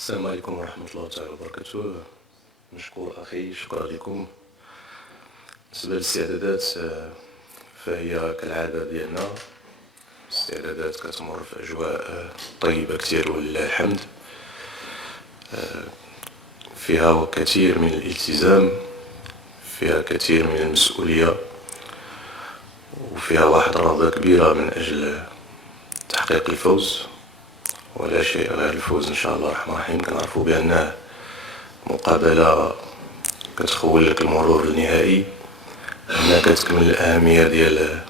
السلام عليكم ورحمة الله تعالى وبركاته. نشكر أخي، شكرا لكم. بالنسبة للاستعدادات فهي كالعادة ديالنا، استعدادات كتمر في أجواء طيبة كتير ولله الحمد، فيها كثير من الالتزام، فيها كثير من المسؤولية، وفيها واحد الرغبة كبيرة من أجل تحقيق الفوز، ولا شيء غير الفوز إن شاء الله الرحمن الرحيم. كنعرفوا بأن مقابلة كتخول لك المرور النهائي، أنها كتكمل الأهمية ديال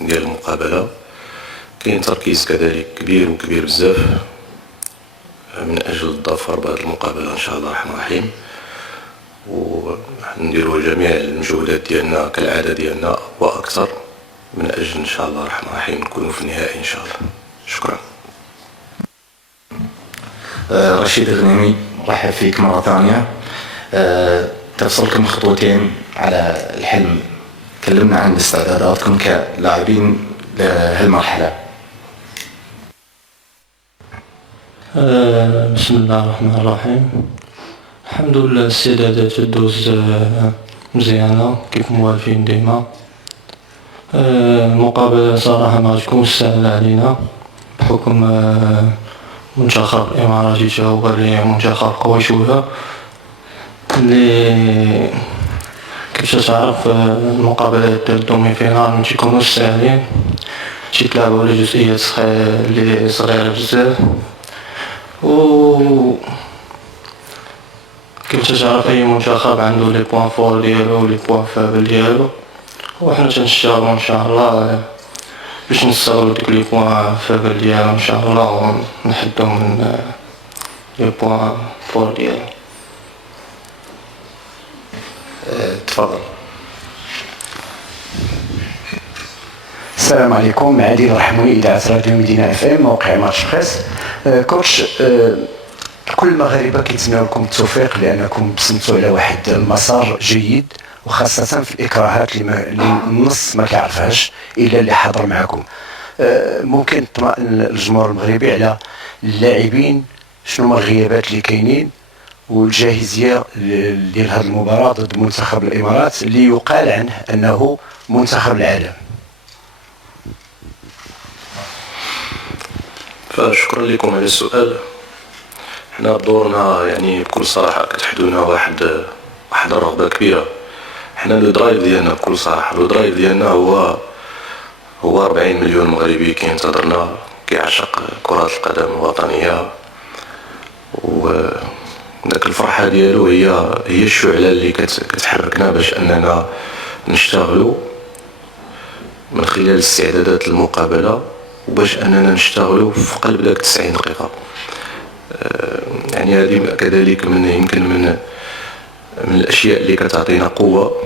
المقابلة. كاين تركيز كذلك كبير وكبير بزاف من أجل الظفر بهذه المقابلة إن شاء الله الرحمن الرحيم، ونديروا جميع المجهودات ديالنا كالعادة ديالنا وأكثر من أجل إن شاء الله الرحمن الرحيم نكونوا في النهائي إن شاء الله. شكرا. رشيد الغنيمي، رحب فيك مرة ثانية. تفصلكم خطوتين على الحلم، كلمنا عن استعداداتكم كلاعبين لهالمرحلة. بسم الله الرحمن الرحيم. الحمد لله الاستعدادات تدوز مزيانة كيف موالفين ديما. المقابلة صراحة ما تكونش سهلة علينا بحكم منتخب الإماراتي هو اللي منتخب قوي شوية، اللي كيف تعرف المقابلات ديال الدومي فينال ما تيكونوش ساهلين، تيتلعبوا على جزئيات اللي صغيرة بزاف، و كيف تعرف أي منتخب عنده لي بوان فور ديالو و لي بوان فابل ديالو، وحنا تنشتغلو إن شاء الله باش نستغلو ديك لي بوان فابل ديالو إن شاء الله ونحدو من لي بوان فور ديالو. تفضل. السلام عليكم، عادل رحموني، إذاعة راديو مدينة اف ام، موقع ماتش بريس. كوتش، كل المغاربة كيتمنوا لكم التوفيق لأنكم بسمتوا على واحد المسار جيد، وخاصة في الإكراهات اللي النص ما كيعرفهاش إلا اللي حاضر معكم. ممكن تطمئن الجمهور المغربي على اللاعبين شنو هما الغيابات اللي كاينين والجاهزية ديال هذه المباراة ضد منتخب الإمارات اللي يقال عنه أنه منتخب العالم؟ فشكرا لكم على السؤال. حنا بدورنا يعني بكل صراحة كتحدونا واحد الرغبة كبيرة. حنا لو درايف ديالنا بكل صراحة، لو درايف ديالنا هو 40 مليون مغربي كينتظرنا كيعشق كرة القدم الوطنية، وداك الفرحة ديالو هي الشعلة اللي كتحركنا باش أننا نشتغلوا من خلال استعدادات المقابلة، وباش أننا نشتغلوا في قلب داك 90 دقيقة. يعني هذه كذلك يمكن من الأشياء اللي كتعطينا قوة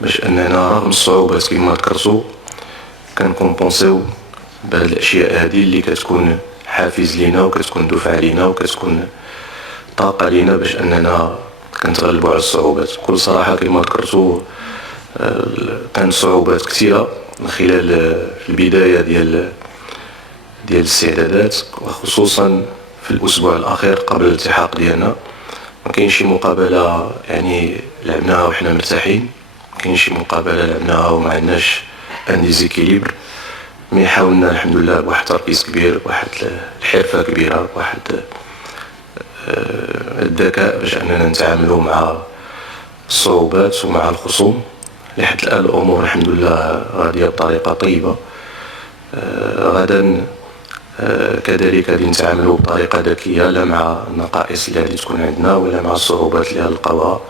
باش أننا رغم الصعوبات كما ذكرتو كنكمبونسيو بهاد الأشياء هذه اللي كتكون حافز لينا وكتكون دفعة لينا وكتكون طاقة لينا باش أننا كنتغلبوا على الصعوبات. بكل صراحة كما ذكرتو كان صعوبات كثيرة من خلال البداية ديال الاستعدادات، وخصوصا في الأسبوع الأخير قبل الالتحاق ديالنا. ما كاينش شي مقابلة يعني لعبناها وحنا مرتاحين، ما كاينش شي مقابلة لعبناها وما عندناش ان ديزيكيليبر، مي حاولنا الحمد لله بواحد التركيز كبير، واحد الحرفة كبيرة، واحد الذكاء باش اننا نتعاملوا مع الصعوبات ومع الخصوم. لحد الآن الأمور الحمد لله غادية بطريقة طيبة. غدا كذلك غادي نتعاملوا بطريقة ذكية، لا مع النقائص اللي غادي تكون عندنا ولا مع الصعوبات اللي غنلقاوها،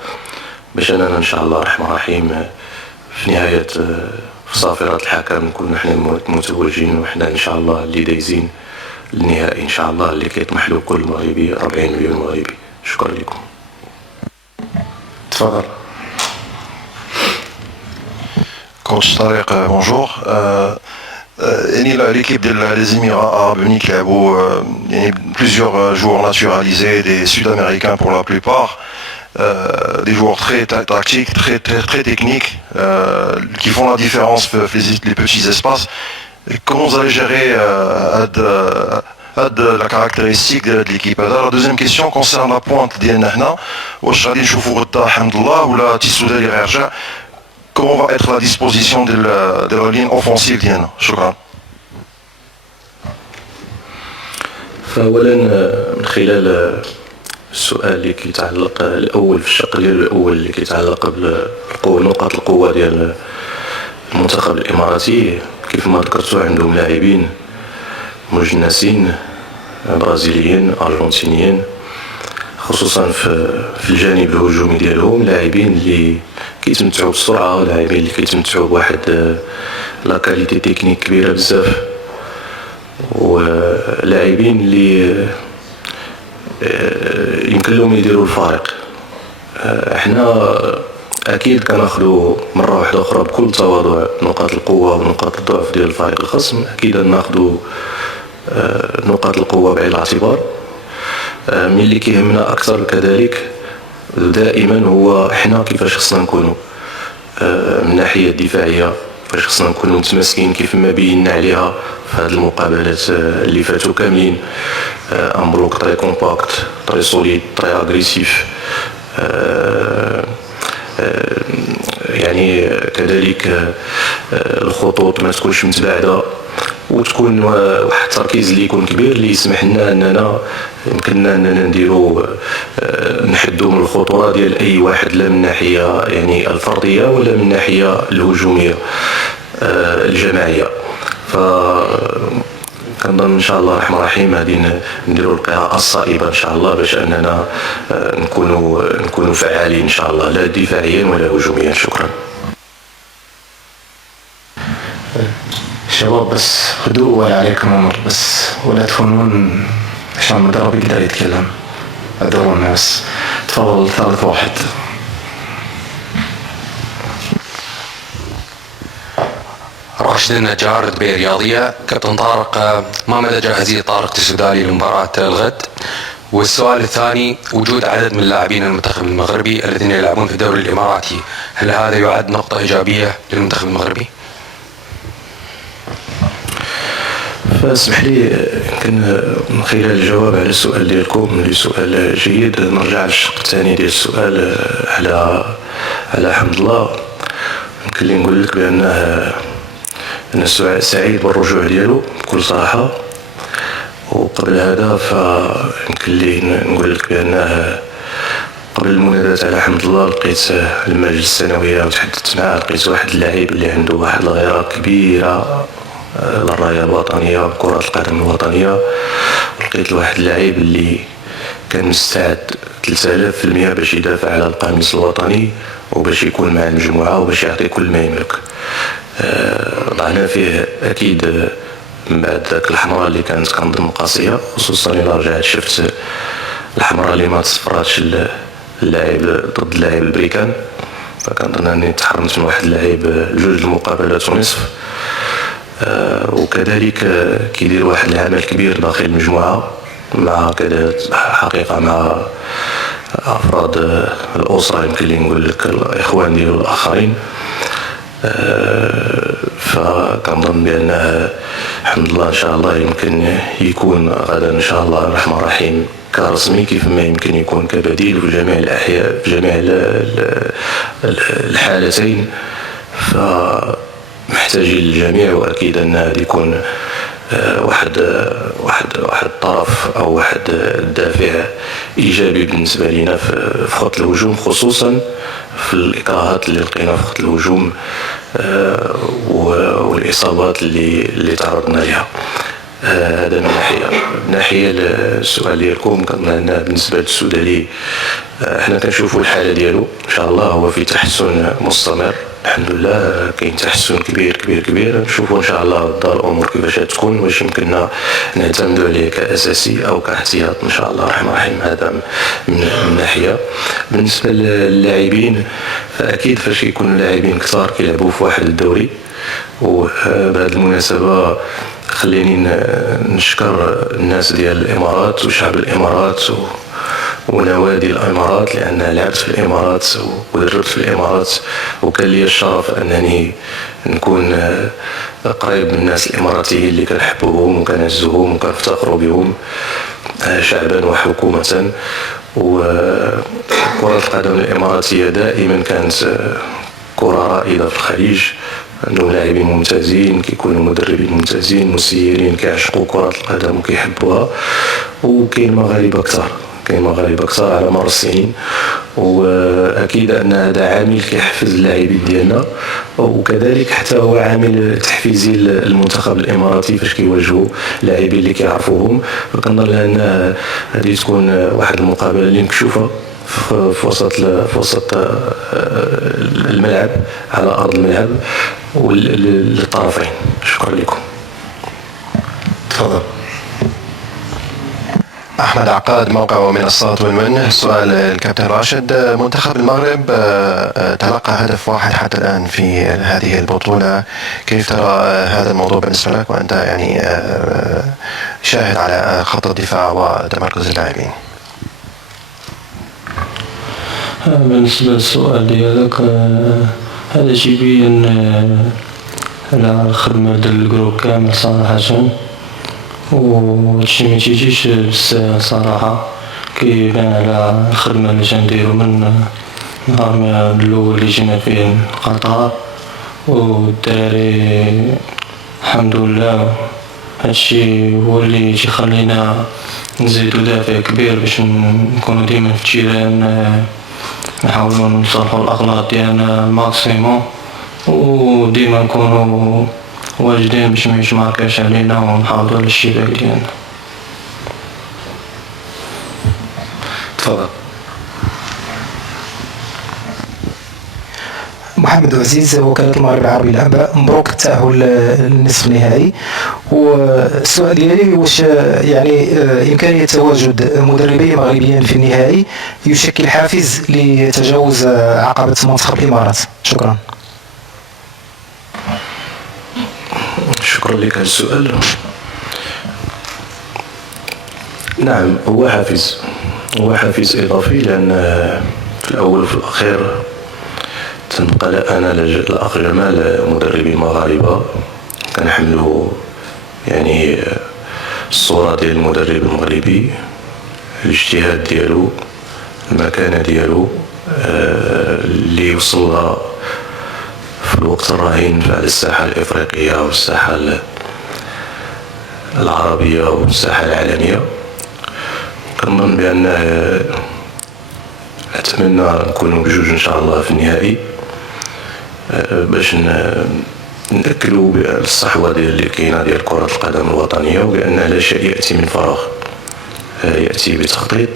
باش اننا ان شاء الله الرحمن الرحيم في نهاية في صافرة الحكم نكون نحن متوجين وحنا ان شاء الله اللي دايزين للنهائي ان شاء الله اللي كيطمح له كل مغربي، 40 مليون مغربي. شكرا لكم. تفضل. Coach Tariq, bonjour. L'équipe des Émirats Arabes Unis qui a plusieurs joueurs naturalisés, des Sud-Américains pour la plupart, des joueurs très tactiques, très techniques, qui font la différence dans les petits espaces. Et comment vous allez gérer هاد لا كاركتيرستيك ديال هاد ليكيب هذا. لا دوزيام كيسيون كونسيرن لا بوينت ديالنا حنا، واش غادي نشوفوا غدا حمد الله ولا تيسودالي غيرجع؟ كومون فا اتر لا ديسبوزيسيون ديال لا لين اوفونسيف ديالنا؟ شكرا. فأولا من خلال السؤال اللي كيتعلق الأول في الشق ديال الأول اللي كيتعلق بنقاط القوة ديال المنتخب الإماراتي، كيف ما ذكرتوا عندهم لاعبين مجنسين برازيليين أرجنتينيين، خصوصا في الجانب الهجومي ديالهم، لاعبين اللي كيتمتعوا بالسرعة، لاعبين اللي كيتمتعوا بواحد لا كاليتي تكنيك كبيرة بزاف، ولاعبين اللي يمكن لهم يديروا الفارق. احنا اكيد كناخذوا مره واحده اخرى بكل تواضع نقاط القوه ونقاط الضعف ديال الفريق الخصم، اكيد ناخذوا نقاط القوه بعين الاعتبار. من اللي كيهمنا اكثر كذلك دائما هو احنا كيفاش خصنا نكونوا من الناحيه الدفاعيه، كيفاش خصنا نكونوا متماسكين كيف ما بينا عليها في هذه المقابلات اللي فاتوا كاملين. ان بلوك طري كومباكت، طري سوليد، طري اغريسيف، يعني كذلك الخطوط ما تكونش متباعده، وتكون واحد التركيز اللي يكون كبير اللي يسمح لنا اننا يمكننا اننا نديروا نحدوا من الخطوره ديال اي واحد، لا من الناحيه يعني الفرديه ولا من الناحيه الهجوميه الجماعيه. ف كنظن ان شاء الله الرحمن الرحيم غادي نديروا القراءه الصائبه ان شاء الله باش اننا نكونوا فعالين ان شاء الله، لا دفاعيا ولا هجوميا. شكرا. شباب بس هدوء ولا عليكم امر، بس ولا تفهمون عشان المدرب يقدر يتكلم. ادرونا بس. تفضل ثالث واحد. راشد النجار دبي رياضية. كابتن طارق، ما مدى جاهزية طارق السوداني لمباراة الغد؟ والسؤال الثاني، وجود عدد من لاعبين المنتخب المغربي الذين يلعبون في الدوري الإماراتي، هل هذا يعد نقطة إيجابية للمنتخب المغربي؟ فاسمح لي يمكن من خلال الجواب على السؤال ديالكم اللي سؤال جيد نرجع للشق الثاني ديال السؤال على حمد الله. يمكن لي نقول لك بأنه أنا سعيد بالرجوع ديالو بكل صراحة، وقبل هذا فيمكن لي نقول لك بأنه قبل المنادات على حمد الله لقيت المجلس الثانوية وتحدثت معاه، لقيت واحد اللاعب اللي عنده واحد الغيرة كبيرة للراية الوطنية، كرة القدم الوطنية. لقيت واحد اللاعب اللي كان مستعد 3000% باش يدافع على القميص الوطني وباش يكون مع المجموعة وباش يعطي كل ما يملك. ضعنا فيه اكيد من بعد ذاك الحمراء اللي كانت كنظن قاسيه، خصوصا الا رجعت شفت الحمراء اللي ما تصفراتش اللاعب ضد اللاعب البريكان، فكنظن اني تحرمت من واحد اللاعب جوج المقابلات ونصف. وكذلك كيدير واحد العمل كبير داخل المجموعه مع كذا حقيقه مع افراد الاسره، يمكن لي نقول لك الاخوان ديالو الاخرين. فكنظن بأنه الحمد لله إن شاء الله يمكن يكون غدا إن شاء الله الرحمن الرحيم كرسمي كيف ما يمكن يكون كبديل في جميع الأحياء في جميع الحالتين. فمحتاجين للجميع، وأكيد أن هذا يكون واحد طرف أو واحد دافع إيجابي بالنسبة لنا في خط الهجوم، خصوصا في الإكراهات اللي لقينا في خط الهجوم والإصابات اللي تعرضنا لها. هذا من ناحية السؤال ديالكم. كنظن بالنسبة للسوداني احنا كنشوفوا الحالة ديالو إن شاء الله هو في تحسن مستمر، الحمد لله كاين تحسن كبير كبير كبير. نشوفوا ان شاء الله دار الامور كيفاش تكون، واش يمكننا نعتمدوا عليه كاساسي او كاحتياط ان شاء الله الرحمن الرحيم. هذا من ناحيه. بالنسبه للاعبين فاكيد فاش يكونوا اللاعبين كثار كيلعبوا في واحد الدوري، وبهذه المناسبه خليني نشكر الناس ديال الامارات وشعب الامارات ونوادي الامارات، لان لعبت في الامارات ودربت في الامارات، وكان لي الشرف انني نكون قريب من الناس الإماراتيين اللي كنحبوهم وكنعزوهم وكنفتخروا بهم شعبا وحكومة. وكرة القدم الإماراتية دائما كانت كرة رائدة في الخليج، عندهم لاعبين ممتازين، كيكونوا مدربين ممتازين، مسيرين كيعشقوا كرة القدم وكيحبوها، وكاين مغاربة كثار على مر السنين. واكيد ان هذا عامل كيحفز اللاعبين ديالنا، وكذلك حتى هو عامل تحفيزي للمنتخب الاماراتي فاش كيواجهوا لاعبين اللي كيعرفوهم. فكنظن ان هذه تكون واحد المقابله اللي نكشوفها في وسط الملعب، على ارض الملعب وللطرفين. شكرا لكم. تفضل. أحمد عقاد، موقع ومنصات والمن. سؤال الكابتن راشد، منتخب المغرب تلقى هدف واحد حتى الآن في هذه البطولة، كيف ترى هذا الموضوع بالنسبة لك وأنت يعني شاهد على خط الدفاع وتمركز اللاعبين؟ بالنسبة للسؤال ديالك، هذا يبين على الخدمة ديال الجروب كامل صراحة، وهادشي متيجيش بالساهل صراحة، كيبان على الخدمة اللي تنديرو من نهار الأول اللي جينا فيه قطر، والدراري الحمد لله. هادشي هو اللي تيخلينا نزيدو دافع كبير باش نكونو ديما في التيران، نحاولو نصلحو الأغلاط ديالنا الماكسيموم، وديما نكونو واجدين باش ما يتماركاش علينا، ونحافظو على الشباك ديالنا. تفضل. محمد عزيز، وكالة المغرب العربي للأنباء. مبروك التأهل للنصف النهائي. والسؤال ديالي، واش يعني إمكانية تواجد مدربين مغربيين في النهائي يشكل حافز لتجاوز عقبة منتخب الإمارات؟ شكرا. شكرا لك على السؤال. نعم، هو حافز إضافي، لأن في الأول وفي الأخير تنقل أنا الأخ جمال مدربين مغاربة كنحملوا يعني الصورة ديال المدرب المغربي، الاجتهاد ديالو، المكانة ديالو اللي وصلها في الوقت الراهن على الساحة الإفريقية والساحة العربية والساحة العالمية. كنظن بأن أتمنى نكونوا بجوج إن شاء الله في النهائي، باش نأكدوا بالصحوة اللي كاينة ديال كرة القدم الوطنية، وبأن لا شيء يأتي من فراغ، يأتي بتخطيط.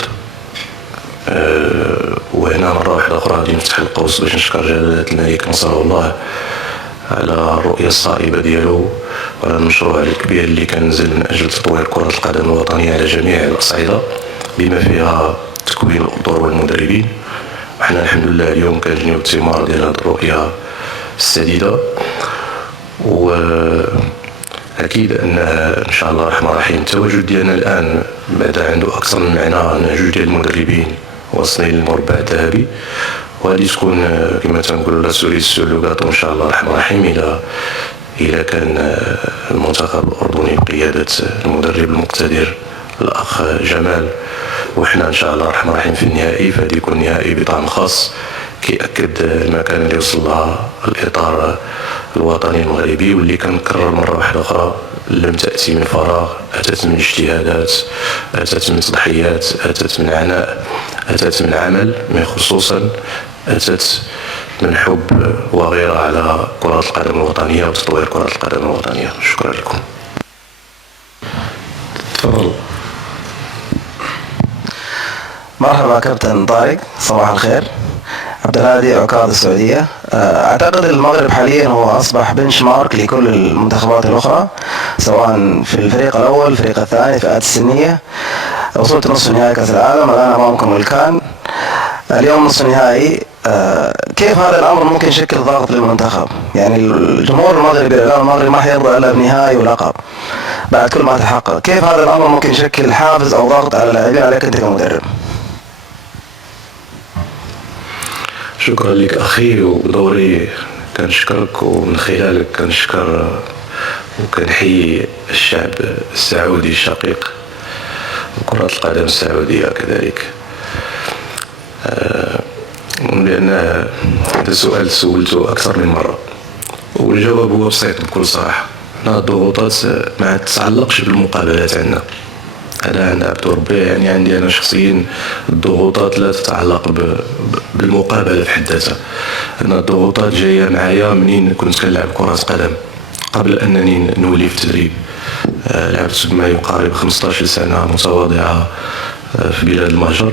وهنا مرة واحدة أخرى غادي نفتح القوس باش نشكر جلالة الملك نصره الله على الرؤية الصائبة ديالو وعلى المشروع الكبير اللي كنزل من أجل تطوير كرة القدم الوطنية على جميع الأصعدة، بما فيها تكوين الأطر والمدربين. وحنا الحمد لله اليوم كنجنيو الثمار ديال هذه الرؤية السديدة، وأكيد أن إن شاء الله الرحمن الرحيم التواجد ديالنا الآن بعد عنده أكثر من معنى، أن جوج ديال المدربين واصلين للمربع الذهبي، وغادي تكون كما تنقولوا لا سوريس سور لو غاتو ان شاء الله الرحمن الرحيم الى كان المنتخب الاردني بقياده المدرب المقتدر الاخ جمال، وحنا ان شاء الله الرحمن الرحيم في النهائي. فهذا يكون نهائي بطعم خاص كيأكد المكان اللي وصل لها الإطار الوطني المغربي، واللي كنكرر مرة واحدة أخرى لم تأتي من فراغ، أتت من اجتهادات، أتت من تضحيات، أتت من عناء، أتت من عمل، من خصوصا أتت من حب وغيرة على كرة القدم الوطنية وتطوير كرة القدم الوطنية. شكرا لكم. تفضل. مرحبا كابتن طارق، صباح الخير. عبد الهادي، عكاظ السعودية. أعتقد المغرب حاليا هو أصبح بنش مارك لكل المنتخبات الأخرى، سواء في الفريق الأول، الفريق الثاني، الفئات السنية. وصلت نصف نهائي كأس العالم، الآن أمامكم الكان، اليوم نصف نهائي. كيف هذا الأمر ممكن يشكل ضغط للمنتخب؟ يعني الجمهور المغربي الآن المغرب ما حيرضى إلا بنهائي ولقب بعد كل ما تحقق. كيف هذا الأمر ممكن يشكل حافز أو ضغط على اللاعبين عليك أنت كمدرب؟ شكرا لك أخي، ودوري كنشكرك، ومن خلالك كنشكر وكنحيي الشعب السعودي الشقيق وكرة القدم السعودية كذلك. لأن هذا سؤال سولته أكثر من مرة والجواب هو بسيط بكل صراحة. الضغوطات ما تتعلقش بالمقابلات عندنا. أنا عند عبد ربي يعني عندي أنا شخصيا الضغوطات لا تتعلق بالمقابلة في حد ذاتها. أن الضغوطات جاية معايا منين كنت كنلعب كرة قدم قبل أنني نولي في التدريب. لعبت ما يقارب 15 سنة متواضعة في بلاد المهجر.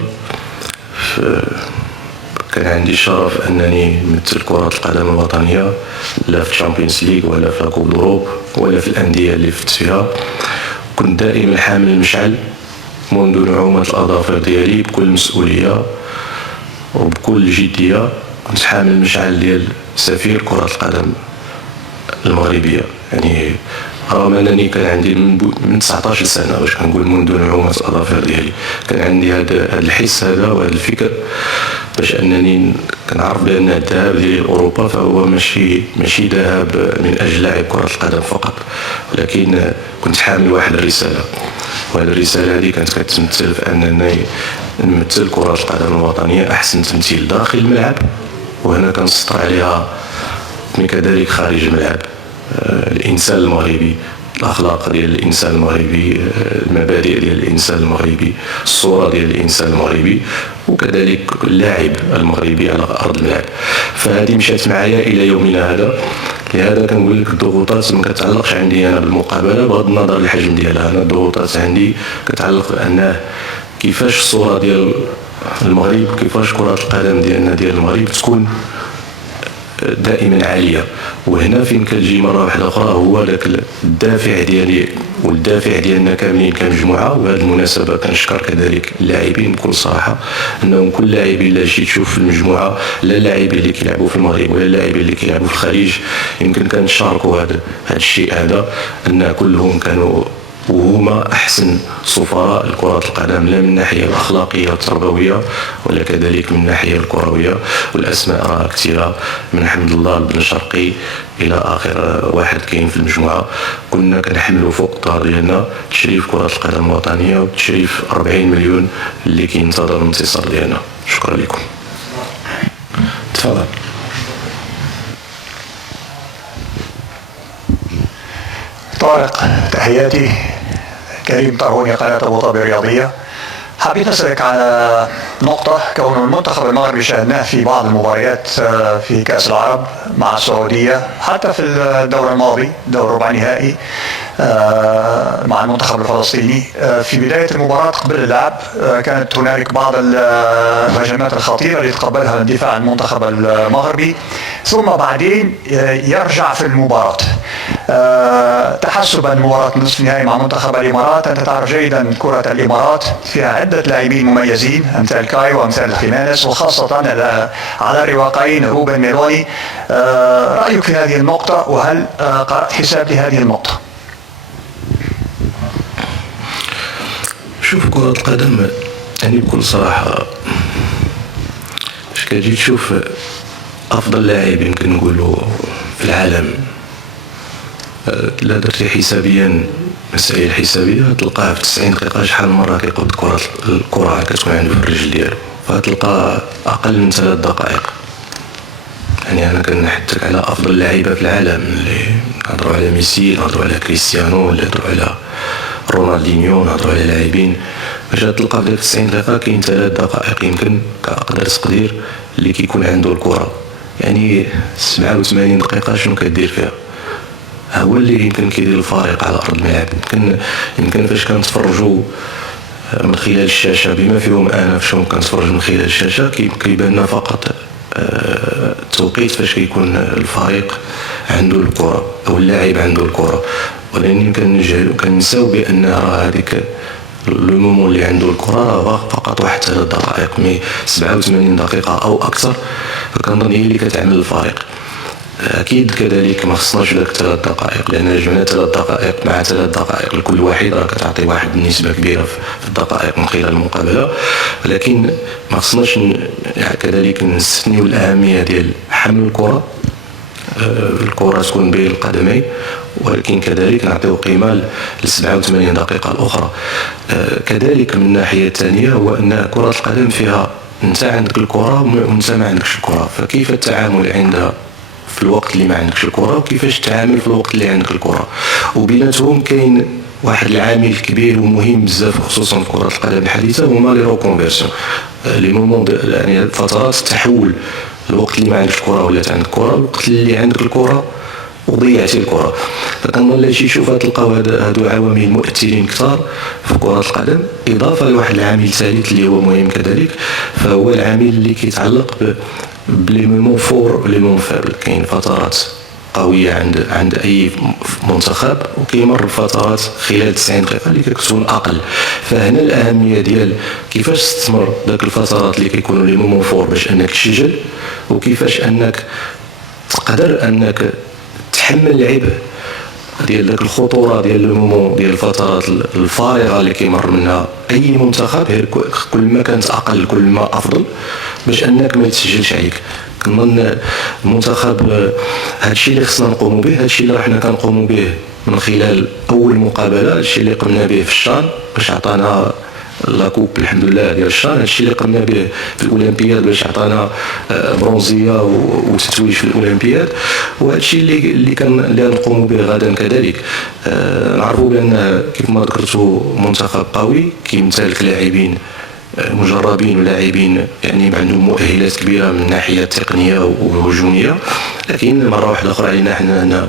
كان عندي الشرف أنني نمثل كرة القدم الوطنية لا في الشامبيونز ليغ ولا في كوب دوروب ولا في الأندية اللي فت فيها. كنت دائما حامل المشعل منذ نعومة الأظافر ديالي بكل مسؤولية وبكل جدية. كنت حامل المشعل ديال سفير كرة القدم المغربية. يعني رغم أنني كان عندي من 19 سنة باش كنقول منذ نعومة الأظافر ديالي كان عندي هذا الحس هذا وهذا الفكر باش أنني كنعرف بأن الذهاب ديالي لأوروبا فهو ماشي ذهاب من أجل لعب كرة القدم فقط، ولكن كنت حامل واحد الرسالة، وهذه الرسالة هذه كانت كتمثل في أنني نمثل كرة القدم الوطنية أحسن تمثيل داخل الملعب، وهنا كنسطر عليها كذلك خارج الملعب. الإنسان المغربي، الأخلاق ديال الإنسان المغربي، المبادئ ديال الإنسان المغربي، الصورة ديال الإنسان المغربي، وكذلك اللاعب المغربي على أرض الملعب. فهذه مشات معايا إلى يومنا هذا. لهذا كنقول لك الضغوطات ما كتعلقش عندي أنا بالمقابلة بغض النظر الحجم ديالها. أنا الضغوطات عندي كتعلق بأنه كيفاش الصورة ديال المغرب، كيفاش كرة القدم ديالنا ديال المغرب تكون دائما عالية. وهنا فين كتجي مرة واحدة أخرى هو ذاك الدافع ديالي والدافع ديالنا كاملين كمجموعة. وبهذه المناسبة كنشكر كذلك اللاعبين بكل صراحة، أنهم كل لاعبين اللي جيت تشوف في المجموعة، لا اللاعبين اللي كيلعبوا في المغرب ولا اللاعبين اللي كيلعبوا في الخليج، يمكن كنشاركوا هذا الشيء هذا، أن كلهم كانوا وهما أحسن سفراء لكرة القدم، لا من الناحية الأخلاقية والتربوية ولا كذلك من الناحية الكروية. والأسماء راه كثيرة من حمد الله بن شرقي إلى آخر واحد كاين في المجموعة. كنا كنحملوا فوق الدار ديالنا تشريف كرة القدم الوطنية وتشريف 40 مليون اللي كينتظر الانتصار ديالنا. شكرا لكم. تفضل. طارق، تحياتي. كريم طاهوني، قناة أبو ظبي الرياضية. حبيت أسألك على نقطة، كون المنتخب المغربي شاهدناه في بعض المباريات في كأس العرب مع السعودية، حتى في الدور الماضي دور ربع نهائي مع المنتخب الفلسطيني. في بداية المباراة قبل اللعب كانت هنالك بعض الهجمات الخطيرة اللي تقبلها الدفاع المنتخب المغربي، ثم بعدين يرجع في المباراة. تحسبا مباراة نصف نهائي مع منتخب الإمارات، أنت تعرف جيدا كرة الإمارات فيها عدة لاعبين مميزين أمثال كاي وأمثال خيمينيز، وخاصة على الرواقين روبن ميلوني. رأيك في هذه النقطة، وهل قرأت حساب لهذه النقطة؟ شوف كرة القدم يعني بكل صراحة باش كتجي تشوف أفضل لاعب يمكن نقولوا في العالم، لا درتي حسابيا مسائل حسابية تلقاه في 90 دقيقة شحال مرة كيقود الكرة كتكون عنده في الرجل ديالو، فتلقى أقل من 3 دقائق. يعني أنا كنحدثك على أفضل لاعبة في العالم، اللي نهضروا على ميسي، نهضروا على كريستيانو، نهضروا على رونالدينيو، نهضروا على لاعبين، باش تلقى في 90 دقيقة كاين 3 دقائق يمكن كأقدر تقدير اللي كيكون عنده الكرة. يعني 87 دقيقة شنو كدير فيها؟ هو اللي يمكن كيدير الفارق على أرض الملعب. يمكن فاش كنتفرجوا من خلال الشاشة بما فيهم أنا فاش كنتفرج من خلال الشاشة كيبان لنا فقط التوقيت فاش كيكون الفريق عنده الكرة أو اللاعب عنده الكرة، ولكن كنساو بأن راه هذيك لو مومون اللي عنده الكرة راه فقط واحد 3 دقائق، مي 87 دقيقة أو أكثر فكنظن هي اللي كتعمل الفريق. أكيد كذلك ما خصناش داك 3 دقائق، لأن جمعنا 3 دقائق مع 3 دقائق لكل واحد راه كتعطي واحد النسبة كبيرة في الدقائق من خلال المقابلة، ولكن ما خصناش كذلك نستثنيو الأهمية ديال حمل الكرة. الكرة تكون بين القدمين ولكن كذلك نعطيو قيمة ل 87 دقيقة الأخرى. كذلك من الناحية الثانية هو أن كرة القدم فيها أنت عندك الكرة وأنت ما عندكش الكرة، فكيف التعامل عندها في الوقت اللي ما عندكش الكرة وكيفاش تتعامل في الوقت اللي عندك الكرة، وبيناتهم كاين واحد العامل كبير ومهم بزاف خصوصا في كرة القدم الحديثة هما لي روكونفيرسيون، لي مومون يعني فترات التحول، الوقت اللي ما عندكش الكرة ولات عندك الكرة، الوقت اللي عندك الكرة وضيعتي الكرة. فكنظن اللي تيشوفها تلقاو هادو عوامل مؤثرين كثار في كرة القدم، إضافة لواحد العامل ثالث اللي هو مهم كذلك، فهو العامل اللي كيتعلق بلي مومون فور لي مومون فابل. كاين فترات قوية عند أي منتخب وكيمر فترات خلال 90 دقيقة اللي كتكون أقل. فهنا الأهمية ديال كيفاش تستمر ذاك الفترات اللي كيكونوا لي مومون فور باش أنك تسجل، وكيفاش أنك تقدر أنك تحمل العبء ديال داك الخطوره ديال المومون ديال الفترات الفارغه اللي كيمر منها اي منتخب. كل ما كانت اقل كل ما افضل باش انك ما يتسجلش عليك. كنظن المنتخب هادشي اللي خصنا نقوموا به، هادشي اللي حنا كنقوموا به من خلال اول مقابله، هادشي اللي قمنا به في الشان باش عطانا لاكوب الحمد لله ديال الشان، هادشي اللي قمنا به في الاولمبياد باش عطانا برونزيه وتتويج في الاولمبياد، وهادشي اللي نقوموا به غدا كذلك. نعرفوا بان كيف ما ذكرتوا منتخب قوي كيمتلك لاعبين مجربين ولاعبين يعني عندهم مؤهلات كبيره من الناحيه التقنيه والهجوميه، لكن مره واحده اخرى علينا حنا هنا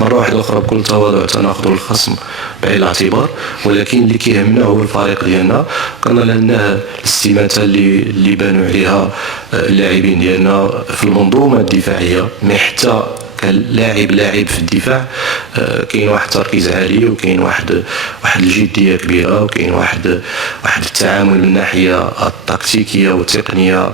مرة واحدة أخرى بكل تواضع تناخذ الخصم بعين الاعتبار، ولكن اللي كيهمنا هو الفريق ديالنا. كان لنا الاستماتة اللي بانوا عليها اللاعبين ديالنا في المنظومة الدفاعية، مي حتى كلاعب في الدفاع كاين واحد التركيز عالي، وكاين واحد الجدية كبيرة، وكاين واحد التعامل من الناحية التكتيكية والتقنية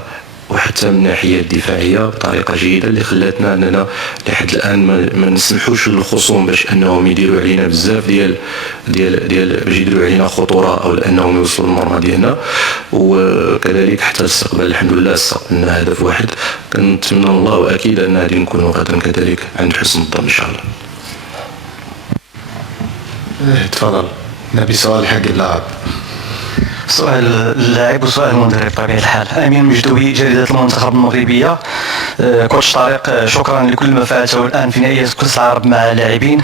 وحتى من الناحيه الدفاعيه بطريقه جيده، اللي خلاتنا اننا لحد الان ما نسمحوش للخصوم باش انهم يديروا علينا بزاف ديال باش يديروا علينا خطوره او انهم يوصلوا للمرمى ديالنا. وكذلك حتى الاستقبال الحمد لله استقبلنا هدف واحد، كنتمنى الله واكيد ان غادي نكونوا غدا كذلك عند حسن الظن ان شاء الله. تفضل نبي سؤال حق اللاعب. سؤال اللاعب وسؤال المدرب بطبيعة الحال. أمين مجدوبي، جريدة المنتخب المغربية. كوتش طارق، شكرا لكل ما فعلته الآن في نهائيات كأس العرب مع اللاعبين.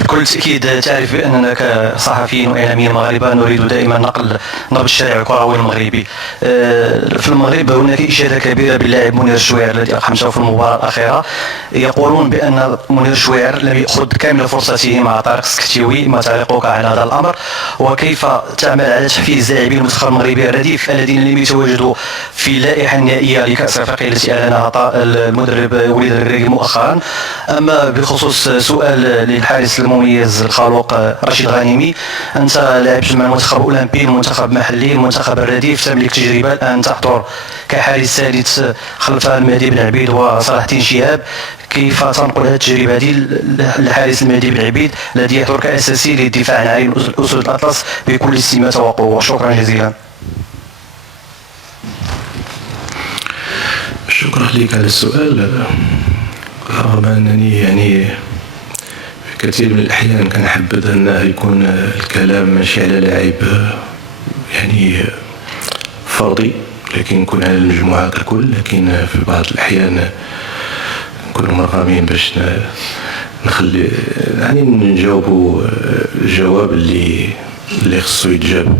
بكل تأكيد تعرف بأننا كصحفيين وإعلاميين مغاربة نريد دائما نقل نبض الشارع الكروي المغربي. في المغرب هناك إشادة كبيرة باللاعب منير الشويعر الذي أقحمته في المباراة الأخيرة. يقولون بأن منير الشويعر لم يأخذ كامل فرصته مع طارق السكتيوي. ما تعليقك على هذا الأمر؟ وكيف تعمل على تحفيز لاعبين المنتخب المغربي الرديف الذين لم يتواجدوا في اللائحة النهائية لكأس أفريقيا التي أعلنها المدرب وليد الركراكي مؤخرا؟ أما بخصوص سؤال للحارس المميز الخلوق رشيد غانمي، أنت لعبت مع المنتخب الأولمبي، المنتخب المحلي، المنتخب الرديف، تملك تجربة الآن تحضر كحارس ثالث خلف المهدي بن عبيد وصلاح الدين شهاب. كيف تنقل هذه التجربة هذه للحارس المهدي بن عبيد الذي يحضر كأساسي للدفاع عن عين أسود الأطلس بكل استماتة وقوة؟ شكرا جزيلا. شكرا لك على السؤال. رغم أنني يعني في كثير من الأحيان كنحبذ أنه يكون الكلام ماشي على لاعب يعني فردي، لكن يكون على المجموعة ككل، لكن في بعض الأحيان نكونوا مرغمين باش نخلي يعني نجاوبوا الجواب اللي خصو يتجاب.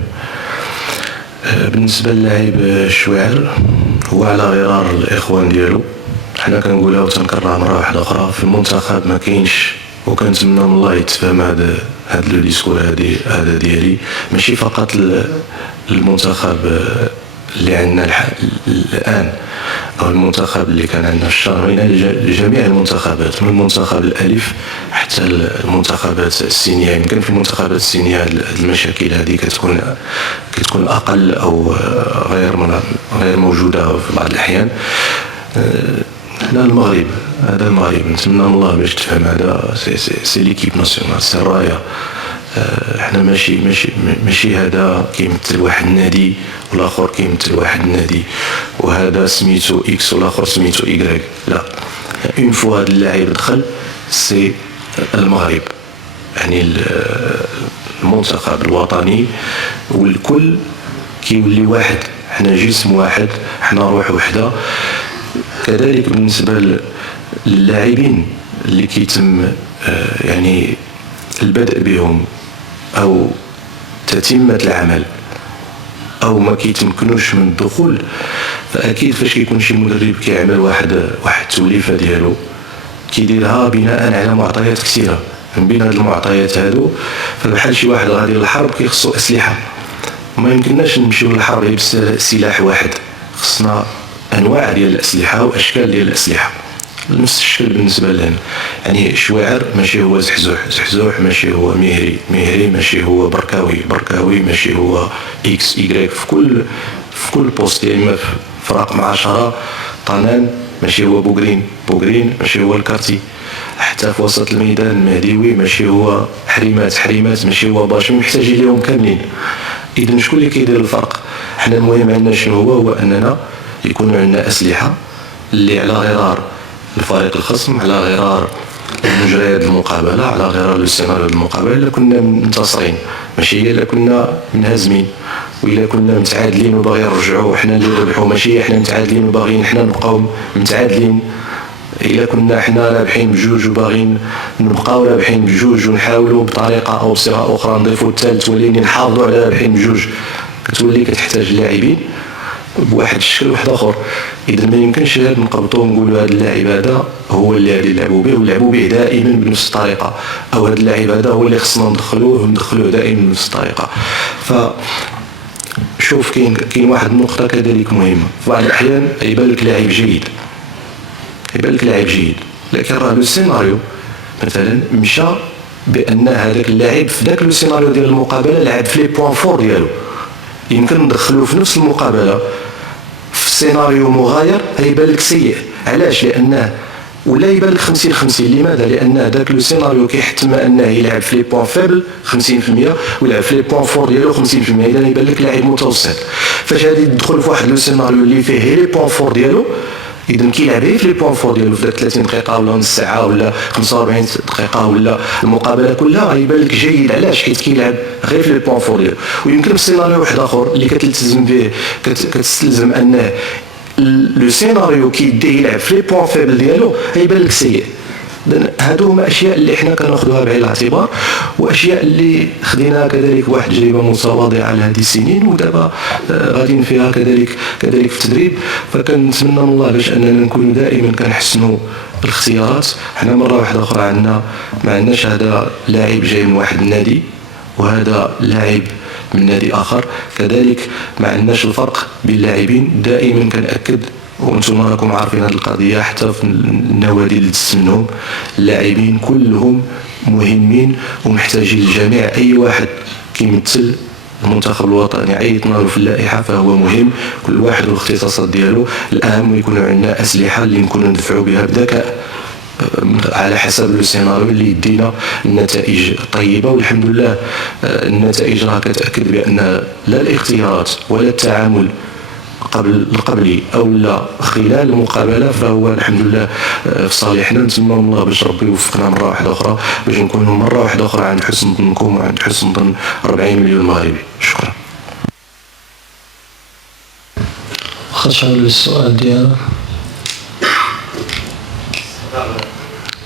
بالنسبة للاعب الشويعر هو على غرار الإخوان ديالو، حنا كنقولها وتنكررها مرة واحدة أخرى، في المنتخب ما كاينش، وكنتمنى من الله يتفهم هذا لو ديسكور هذا ديالي، ماشي فقط المنتخب اللي عندنا الآن أو المنتخب اللي كان عندنا الشهر، لجميع المنتخبات من المنتخب الألف حتى المنتخبات السينية. يمكن في المنتخبات السينية المشاكل هذه كتكون أقل أو غير موجودة في بعض الأحيان. هنا المغرب، هذا المغرب نتمنى الله باش تفهم، هذا سي ليكيب ناسيونال، سي الراية. احنا ماشي هذا كيمثل واحد النادي والاخر كيمثل واحد النادي، وهذا سميتو اكس والاخر سميتو ايغريك، لا. اون فوا هذا اللاعب دخل سي المغرب، يعني المنتخب الوطني والكل كيولي واحد، حنا جسم واحد، حنا روح وحده. كذلك بالنسبه للاعبين اللي كيتم يعني البدء بهم او تتمه العمل او ما كيتمكنوش من الدخول، فاكيد فاش كيكون شي مدرب كيعمل واحد التوليفه ديالو كيديرها بناء على معطيات كثيره. من بين هاد المعطيات هادو فبحال شي واحد غادي للحرب كيخصو اسلحه، وما يمكنناش نمشيو للحرب بسلاح واحد، خصنا انواع ديال الاسلحه واشكال ديال الاسلحه. نفس الشكل بالنسبه لنا، يعني شواعر ماشي هو زحزوح ماشي هو مهري ماشي هو بركاوي ماشي هو اكس ايكغيك في كل بوست، يا اما في رقم 10 طنان ماشي هو بوغرين ماشي هو الكارتي، حتى في وسط الميدان مهديوي ماشي هو حريمات ماشي هو باش، محتاجين ليهم كاملين. اذا شكون اللي كيدير الفرق؟ حنا المهم عندنا شنو هو اننا يكون عندنا اسلحه اللي على غرار الفريق الخصم، على غرار مجريات المقابله، على غرار السيناريو المقابله. الا كنا منتصرين ماشي هي الا كنا منهزمين، وإلا كنا متعادلين وباغيين نرجعوا حنا اللي نربحوا، ماشي حنا متعادلين وباغيين حنا نبقاو متعادلين. إلا كنا حنا رابحين بجوج وباغيين نبقاو رابحين بجوج ونحاولوا بطريقه او بصيغه اخرى نضيفوا الثالث ولكن نحافظوا على رابحين بجوج، كتولي كتحتاج اللاعبين بواحد الشكل واحد اخر. اذا ما يمكنش هذا نقبطوا ونقولوا هذا اللاعب هذا هو اللي غادي نلعبوا به ونلعبوا به دائما بنفس الطريقه، او هذا اللاعب هذا هو اللي خصنا ندخلوه دائما بنفس الطريقه. شوف كاين واحد النقطه كذلك مهمه، في بعض الاحيان يبان لك لاعب جيد لكن راه لو سيناريو مثلا مشى بان هذاك اللاعب في ذاك لو سيناريو ديال المقابله لعب في لي بوين فور ديالو، يمكن ندخلوه في نفس المقابله في سيناريو مغاير يبان لك سيء. علاش؟ لانه ولا يبان لك 50-50. لماذا؟ لان هذاك لو سيناريو كيحتم انه يلعب في لي بوين فيبل 50% ويلعب في لي بوين فور ديالو 50%، اذا يبان لك لاعب متوسط. فاش غادي تدخل في واحد لو سيناريو اللي فيه لي بوين فور ديالو، اذا كيلعب في لي بوين فور ديالو في داك 30 دقيقه ولا نص ساعه ولا 45 دقيقه ولا المقابله كلها يبان لك جيد. علاش؟ حيت كيلعب غير في لي بوين فور ديالو. ويمكن في سيناريو واحد اخر اللي كتلتزم به كتستلزم انه لو سيناريو كيديه يلعب في لي بوين فيبل ديالو يبان لك سيء. هادو هما اشياء اللي حنا كناخذوها بعين الاعتبار، واشياء اللي خديناها كذلك واحد تجربه متواضعه لهذه السنين، ودابا غاديين فيها كذلك في التدريب. فكنتمنى من الله باش اننا نكونوا دائما كنحسنوا الاختيارات. حنا مره واحده اخرى ما عندناش هذا لاعب جاي من واحد النادي وهذا لاعب من نادي اخر، كذلك ما عندناش الفرق بين اللاعبين. دائما كنأكد وانتم راكم عارفين هذه القضيه، حتى في النوادي اللي تسنهم اللاعبين كلهم مهمين ومحتاجين للجميع. اي واحد كيمثل المنتخب الوطني عيطنا له في اللائحه فهو مهم، كل واحد والاختصاصات ديالو. الاهم يكونوا عندنا اسلحه اللي نكونوا ندفعوا بها بذكاء على حسب لو سيناريو اللي يدينا النتائج طيبه. والحمد لله النتائج راه كتاكد بان لا الاختيارات ولا التعامل القبلي او لا خلال المقابله فهو الحمد لله في صالحنا. نتمنى من الله باش ربي يوفقنا مره واحده اخرى باش نكونوا مره واحده اخرى عند حسن ظنكم وعند حسن ظن 40 مليون مغربي. شكرا. خرج على السؤال ديالك.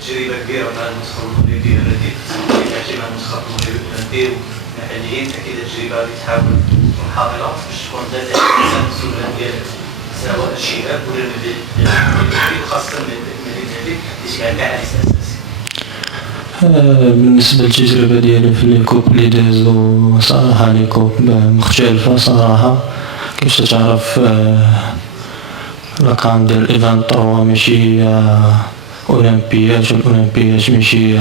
تجربه كبيره مع المنتخب المغربي التي تحكي مع المنتخب المغربي محليين، اكيد التجربه غادي تحاول تكون حاضره باش تكون ذات المسؤوليه ديال سواء الشباب ولا المدرب، خاصه المدرب اللي كان كاع على اساس. بالنسبه للتجربه ديالي في الكوب اللي دازو صراحه لي كوب مختلفه صراحه. كيفاش تعرف الرقم ديال الايفنت 3 ماشي اولمبيات، والاولمبيات ماشي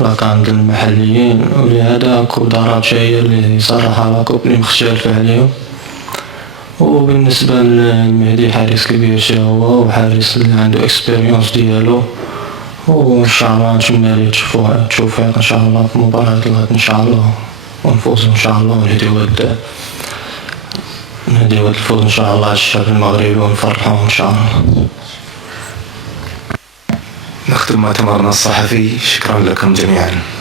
الرقم ديال المحليين، ولهذا كوب دراجة هي اللي صراحه كوب اللي مختلفه عليهم. وبالنسبه للمهدي حارس كبير شي هو وحارس اللي عنده اكسبيريونس ديالو، وان شاء الله نتمنى ليه التوفيق ان شاء الله في مباراة الغد ان شاء الله ونفوزوا ان شاء الله ونهديو الفوز ان شاء الله على الشعب المغربي ونفرحوه ان شاء الله. نختم مؤتمرنا الصحفي. شكرا لكم جميعا.